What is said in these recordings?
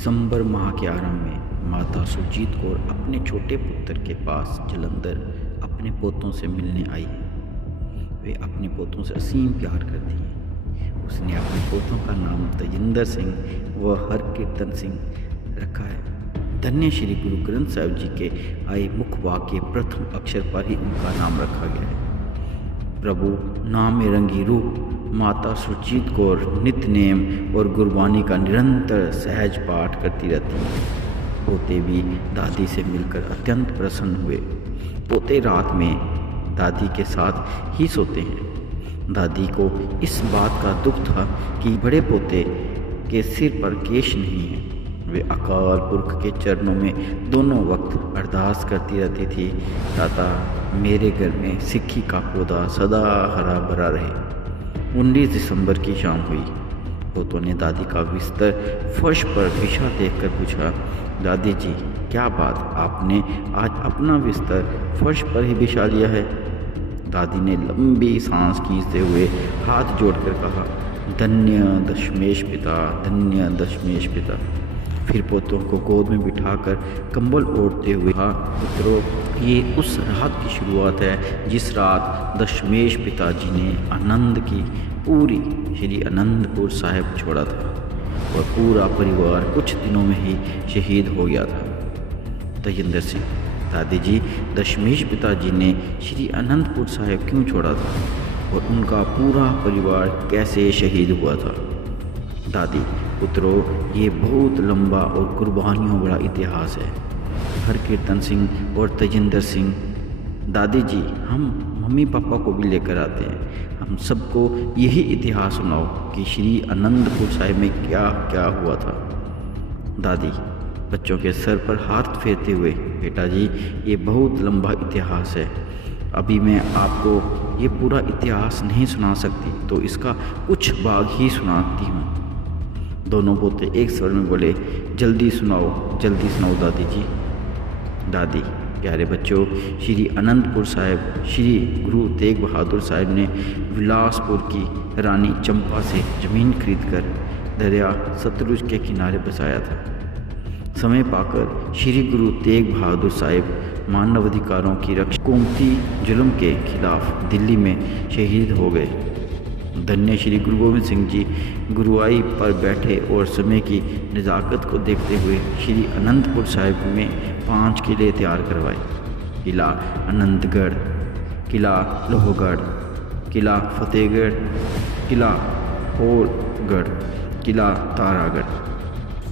दिसंबर माह के आरंभ में माता सुरजीत कौर अपने छोटे पुत्र के पास जलंधर अपने पोतों से मिलने आई है। वे अपने पोतों से असीम प्यार करती हैं। उसने अपने पोतों का नाम तजिंदर सिंह व हरकीर्तन सिंह रखा है। धन्य श्री गुरु ग्रंथ साहिब जी के आए मुख वाक्य के प्रथम अक्षर पर ही उनका नाम रखा गया है। प्रभु नाम में रंगी रूह माता सुरजीत कौर नित्य नेम और गुरबानी का निरंतर सहज पाठ करती रहती हैं। पोते भी दादी से मिलकर अत्यंत प्रसन्न हुए। पोते रात में दादी के साथ ही सोते हैं। दादी को इस बात का दुख था कि बड़े पोते के सिर पर केश नहीं है। वे अकाल पुरख के चरणों में दोनों वक्त अरदास करती रहती थी, दाता मेरे घर में सिक्की का पौधा सदा हरा भरा रहे। 19 दिसंबर की शाम हुई। पोतों ने दादी का बिस्तर फर्श पर बिछा देखकर पूछा, दादी जी क्या बात, आपने आज अपना बिस्तर फर्श पर ही बिछा लिया है? दादी ने लंबी सांस खींचते हुए हाथ जोड़कर कहा, धन्य दशमेश पिता, धन्य दशमेश पिता। फिर पोतों को गोद में बिठाकर कंबल ओढ़ते हुए कहा, पुत्रों ये उस रात की शुरुआत है जिस रात दशमेश पिताजी ने आनंद की पूरी श्री आनंदपुर साहिब छोड़ा था और पूरा परिवार कुछ दिनों में ही शहीद हो गया था। तजिंदर सिंह, दादी जी दशमेश पिताजी ने श्री आनंदपुर साहिब क्यों छोड़ा था और उनका पूरा परिवार कैसे शहीद हुआ था? दादी, पुत्रों ये बहुत लंबा और कुर्बानियों भरा इतिहास है। हरकीर्तन सिंह और तजिंदर सिंह, दादी जी हम मम्मी पापा को भी लेकर आते हैं, हम सबको यही इतिहास सुनाओ कि श्री आनंदपुर साहिब में क्या क्या हुआ था। दादी बच्चों के सर पर हाथ फेरते हुए, बेटा जी ये बहुत लंबा इतिहास है, अभी मैं आपको ये पूरा इतिहास नहीं सुना सकती तो इसका कुछ भाग ही सुनाती हूँ। दोनों पोते एक स्वर में बोले, जल्दी सुनाओ दादी जी। दादी, प्यारे बच्चों, श्री आनंदपुर साहिब श्री गुरु तेग बहादुर साहिब ने विलासपुर की रानी चंपा से ज़मीन खरीदकर दरिया सतलुज के किनारे बसाया था। समय पाकर श्री गुरु तेग बहादुर साहिब मानवाधिकारों की रक्षा हुकूमती जुल्म के खिलाफ दिल्ली में शहीद हो गए। धन्य श्री गुरु गोविंद सिंह जी गुरुआई पर बैठे और समय की नज़ाकत को देखते हुए श्री आनंदपुर साहिब में 5 किले तैयार करवाए। किला आनंदगढ़, किला लोहगढ़, किला फतेहगढ़, किला होलगढ़, किला तारागढ़।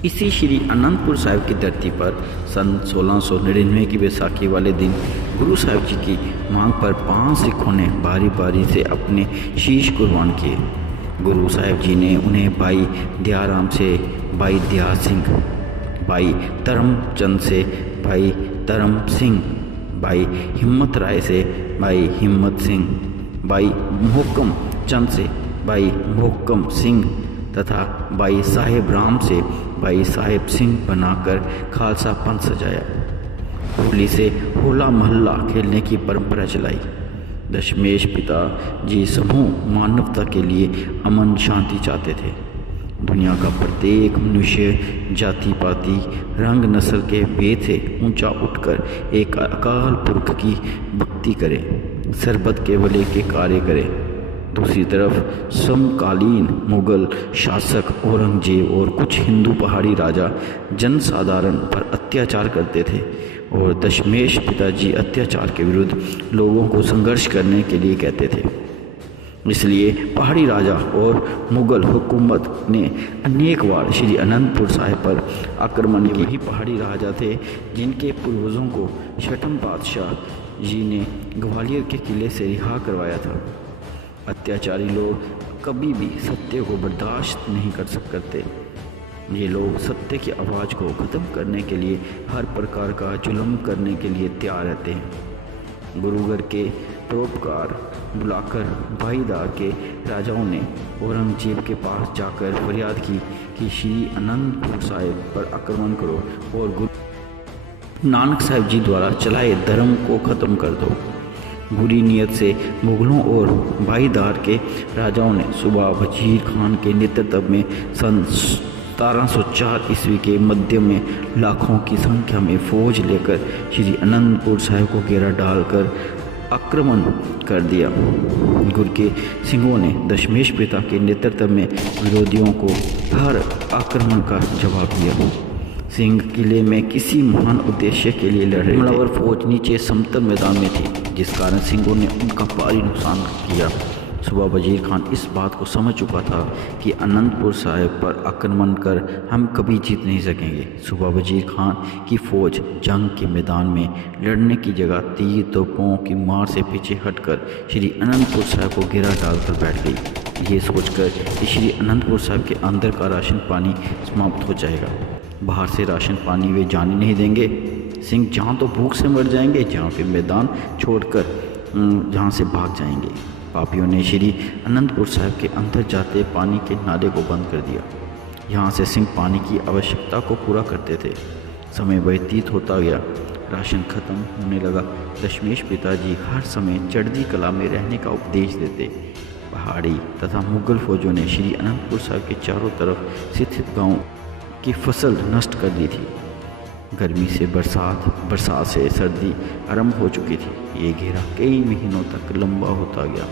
इसी श्री आनंदपुर साहिब की धरती पर सन 1699 की बैसाखी वाले दिन गुरु साहिब जी की मांग पर 5 सिखों ने बारी बारी से अपने शीश कुर्बान किए। गुरु साहिब जी ने उन्हें भाई दयाराम से भाई दया सिंह, भाई धर्मचंद से भाई धर्म सिंह, भाई हिम्मत राय से भाई हिम्मत सिंह, भाई मोहकम चंद से भाई मोहकम सिंह तथा भाई साहेब राम से भाई साहेब सिंह बनाकर खालसा पंथ सजाया। होली से होला महल्ला खेलने की परंपरा चलाई। दशमेश पिता जी समूह मानवता के लिए अमन शांति चाहते थे। दुनिया का प्रत्येक मनुष्य जाति पाति रंग नस्ल के भेद से ऊंचा उठकर एक अकाल पुरख की भक्ति करे, सरबत के भले के कार्य करे। दूसरी तरफ समकालीन मुगल शासक औरंगजेब और कुछ हिंदू पहाड़ी राजा जनसाधारण पर अत्याचार करते थे और दशमेश पिताजी अत्याचार के विरुद्ध लोगों को संघर्ष करने के लिए कहते थे। इसलिए पहाड़ी राजा और मुगल हुकूमत ने अनेक बार श्री आनंदपुर साहिब पर आक्रमण किए। वही पहाड़ी राजा थे जिनके पूर्वजों को छठम पातशाह जी ने ग्वालियर के किले से रिहा करवाया था। अत्याचारी लोग कभी भी सत्य को बर्दाश्त नहीं कर सकते। ये लोग सत्य की आवाज़ को ख़त्म करने के लिए हर प्रकार का जुल्म करने के लिए तैयार रहते हैं। गुरुगढ़ के परोपकार बुलाकर भाईदार के राजाओं ने औरंगजेब के पास जाकर फरियाद की कि श्री आनंदपुर साहिब पर आक्रमण करो और गुरु नानक साहिब जी द्वारा चलाए धर्म को ख़त्म कर दो। बुरी नीयत से मुगलों और भाईदार के राजाओं ने सूबा वजीर खान के नेतृत्व में सन 1704 ईस्वी के मध्य में लाखों की संख्या में फौज लेकर श्री अनंतपुर साहिब को घेरा डालकर आक्रमण कर दिया। गुर के सिंहों ने दशमेश पिता के नेतृत्व में विरोधियों को हर आक्रमण का जवाब दिया। सिंह किले में किसी महान उद्देश्य के लिए लड़ रहे थे। हमलावर फौज नीचे समतल मैदान में थी, जिस कारण सिंहों ने उनका भारी नुकसान किया। सुबह वजीर खान इस बात को समझ चुका था कि अनंतपुर साहिब पर आक्रमण कर हम कभी जीत नहीं सकेंगे। सुबह वजीर खान की फौज जंग के मैदान में लड़ने की जगह तीर तोपों की मार से पीछे हटकर श्री अनंतपुर साहिब को घेरा डालकर बैठ गई, ये सोचकर कि श्री अनंतपुर साहिब के अंदर का राशन पानी समाप्त हो जाएगा। बाहर से राशन पानी वे जाने नहीं देंगे। सिंह जहाँ तो भूख से मर जाएंगे, जहाँ पे मैदान छोड़कर जहाँ से भाग जाएंगे। पापियों ने श्री अनंतपुर साहिब के अंदर जाते पानी के नाले को बंद कर दिया। यहाँ से सिंह पानी की आवश्यकता को पूरा करते थे। समय व्यतीत होता गया, राशन खत्म होने लगा। दशमेश पिताजी हर समय चढ़ती कला में रहने का उपदेश देते। पहाड़ी तथा मुगल फौजों ने श्री अनंतपुर साहिब के चारों तरफ स्थित गाँव की फसल नष्ट कर दी थी। गर्मी से बरसात से सर्दी आरंभ हो चुकी थी। ये घेरा कई महीनों तक लंबा होता गया।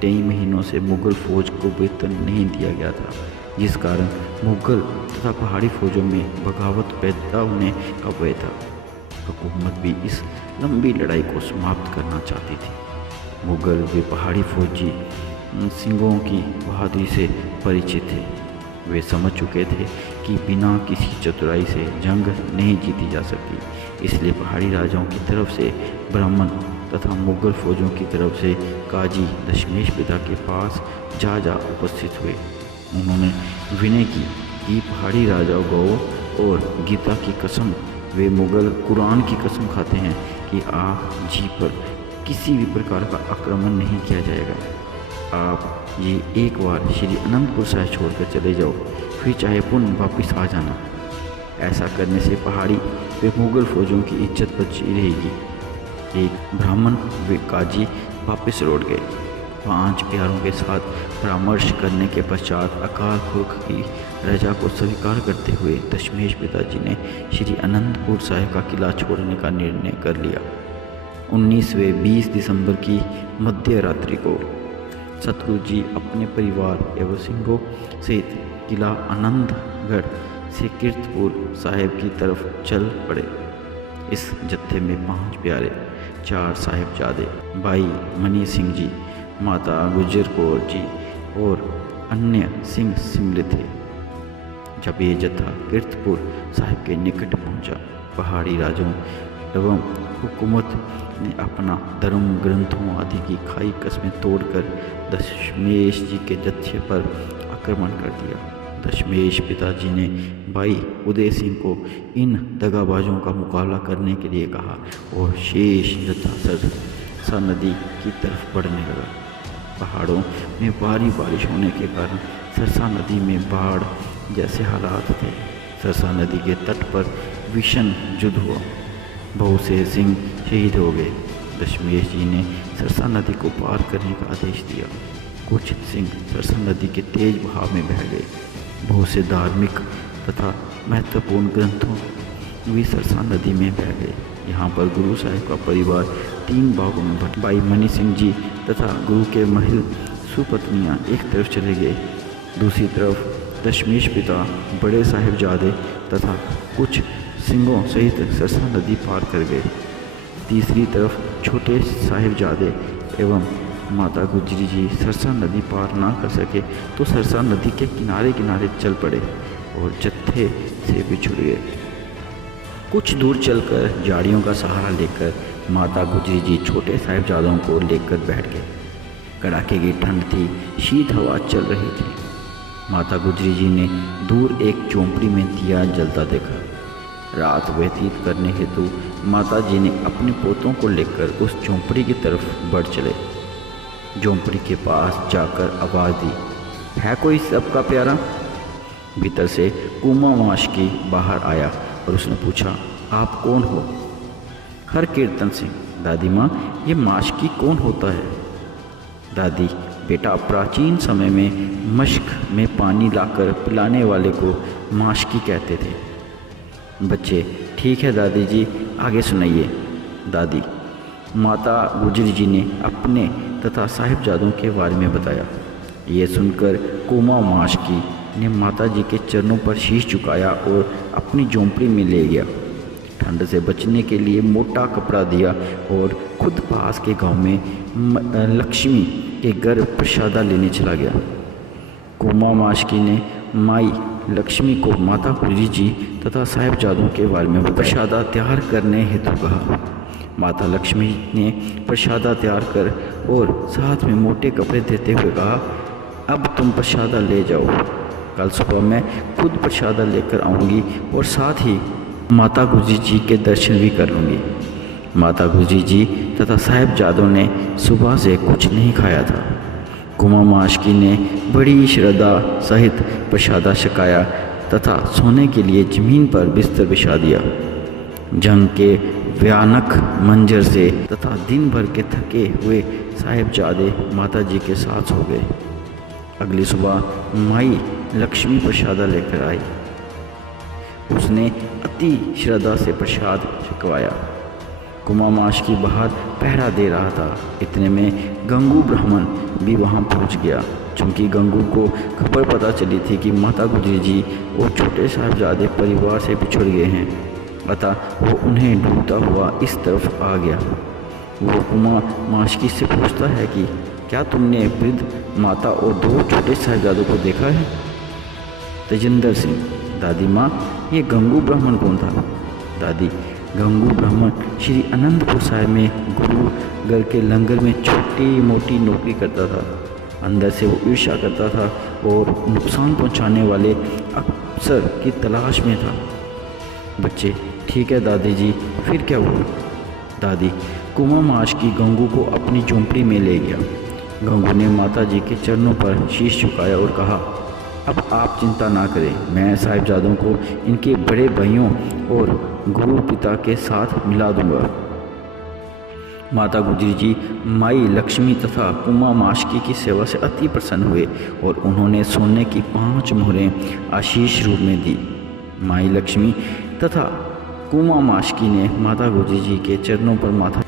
कई महीनों से मुगल फौज को वेतन नहीं दिया गया था, जिस कारण मुगल तथा पहाड़ी फौजों में बगावत पैदा होने का भय था। हुकूमत भी इस लंबी लड़ाई को समाप्त करना चाहती थी। मुगल वे पहाड़ी फौजी सिंहों की बहादुरी से परिचित थे। वे समझ चुके थे कि बिना किसी चतुराई से जंग नहीं जीती जा सकती। इसलिए पहाड़ी राजाओं की तरफ से ब्राह्मण तथा मुगल फौजों की तरफ से काजी दशमेश पिता के पास जा उपस्थित हुए। उन्होंने विनय की कि पहाड़ी राजाओं गौ और गीता की कसम, वे मुगल कुरान की कसम खाते हैं कि आप जी पर किसी भी प्रकार का आक्रमण नहीं किया जाएगा। आप ये एक बार श्री अनंतपुर साहिब छोड़कर चले जाओ, फिर चाहे पुनः वापस आ जाना। ऐसा करने से पहाड़ी वे मुगल फौजों की इज्जत बची रहेगी। एक ब्राह्मण वे काजी वापस लौट गए। 5 प्यारों के साथ परामर्श करने के पश्चात अकाल पुरख की रजा को स्वीकार करते हुए दशमेश पिताजी ने श्री अनंतपुर साहिब का किला छोड़ने का निर्णय कर लिया। 19वें 20 दिसंबर की मध्य रात्रि को सतगुरु जी अपने परिवार एवं सिंहों सहित किला आनंदगढ़ से कीर्तपुर साहिब की तरफ चल पड़े। इस जत्थे में 5 प्यारे, 4 साहिबजादे, भाई मनी सिंह जी, माता गुजर कौर जी और अन्य सिंह सम्मिलित थे। जब ये जत्था कीर्तपुर साहिब के निकट पहुंचा, पहाड़ी राजाओं एवं हुकूमत ने अपना धर्म ग्रंथों आदि की खाई कस्में तोड़कर दशमेश जी के जत्थे पर आक्रमण कर दिया। दशमेश पिताजी ने भाई उदय सिंह को इन दगाबाजों का मुकाबला करने के लिए कहा और शेष जत्था सरसा नदी की तरफ बढ़ने लगा। पहाड़ों में भारी बारिश होने के कारण सरसा नदी में बाढ़ जैसे हालात थे। सरसा नदी के तट पर भीषण युद्ध हुआ। बहुत से सिंह शहीद हो गए। दशमेश जी ने सरसा नदी को पार करने का आदेश दिया। कुछ सिंह सरसा नदी के तेज बहाव में बह गए। बहुत से धार्मिक तथा महत्वपूर्ण ग्रंथों भी सरसा नदी में बह गए। यहाँ पर गुरु साहिब का परिवार 3 भागों में बंटा। भाई मनी सिंह जी तथा गुरु के महल सुपत्नियाँ एक तरफ चले गए, दूसरी तरफ दशमेश पिता, बड़े साहिबजादे तथा कुछ सिंहों सहित सरसा नदी पार कर गए। तीसरी तरफ छोटे साहिबजादे एवं माता गुजरी जी सरसा नदी पार ना कर सके तो सरसा नदी के किनारे किनारे चल पड़े और जत्थे से बिछुड़ गए। कुछ दूर चलकर झाड़ियों का सहारा लेकर माता गुजरी जी छोटे साहिबजादों को लेकर बैठ गए। कड़ाके की ठंड थी, शीत हवा चल रही थी। माता गुजरी जी ने दूर एक झोंपड़ी में दिया जलता देखा। रात व्यतीत करने हेतु माता जी ने अपने पोतों को लेकर उस झोंपड़ी की तरफ बढ़ चले। झोंपड़ी के पास जाकर आवाज़ दी, है कोई सबका प्यारा? भीतर से कुमा माशकी बाहर आया और उसने पूछा, आप कौन हो? हर कीर्तन सिंह। दादी माँ, ये माशकी कौन होता है? दादी, बेटा, प्राचीन समय में मश्क में पानी लाकर पिलाने वाले को माशकी कहते थे। बच्चे, ठीक है दादी जी, आगे सुनाइए। दादी, माता गुजरी जी ने अपने तथा साहिबजादों के बारे में बताया। ये सुनकर कुमा माशकी ने माता जी के चरणों पर शीश झुकाया और अपनी झोंपड़ी में ले गया। ठंड से बचने के लिए मोटा कपड़ा दिया और खुद पास के गांव में लक्ष्मी के घर प्रसादा लेने चला गया। कुमा माशकी ने माई लक्ष्मी को माता गुजरी जी तथा साहिबजादों के बारे में प्रसादा तैयार करने हेतु कहा। माता लक्ष्मी ने प्रसादा तैयार कर और साथ में मोटे कपड़े देते हुए कहा, अब तुम प्रसादा ले जाओ, कल सुबह मैं खुद प्रसादा लेकर आऊँगी और साथ ही माता गुजरी जी के दर्शन भी कर लूँगी। माता गुजरी जी तथा साहिबजादों ने सुबह से कुछ नहीं खाया था। कुमा माशकी ने बड़ी श्रद्धा सहित प्रसादा छकाया तथा सोने के लिए ज़मीन पर बिस्तर बिछा दिया। जंग के भयानक मंजर से तथा दिन भर के थके हुए साहिबजादे माता जी के साथ सो गए। अगली सुबह माई लक्ष्मी प्रसादा लेकर आई। उसने अति श्रद्धा से प्रसाद छकवाया। कुमा माशकी बाहर पहरा दे रहा था। इतने में गंगू ब्राह्मण भी वहां पहुंच गया। चूँकि गंगू को खबर पता चली थी कि माता गुजरी जी और छोटे साहिबजादे परिवार से बिछड़ गए हैं, अतः वो उन्हें ढूंढता हुआ इस तरफ आ गया। वो कुमा माशकी से पूछता है कि क्या तुमने वृद्ध माता और 2 छोटे साहिबजादों को देखा है? तेजिंदर सिंह, दादी माँ, ये गंगू ब्राह्मण कौन था? दादी, गंगू ब्राह्मण श्री अनंतपुर साहिब में गुरु घर के लंगर में छोटी मोटी नौकरी करता था। अंदर से वो ईर्ष्या करता था और नुकसान पहुंचाने वाले अफसर की तलाश में था। बच्चे, ठीक है दादी जी, फिर क्या हुआ? दादी, कुमा माशकी गंगू को अपनी झोंपड़ी में ले गया। गंगू ने माता जी के चरणों पर शीश झुकाया और कहा, अब आप चिंता ना करें, मैं साहिबजादों को इनके बड़े भाइयों और गुरु पिता के साथ मिला दूंगा। माता गुजरी जी माई लक्ष्मी तथा कुमा माशकी की सेवा से अति प्रसन्न हुए और उन्होंने सोने की 5 मोहरें आशीष रूप में दी। माई लक्ष्मी तथा कुमा माशकी ने माता गुजरी जी के चरणों पर माथा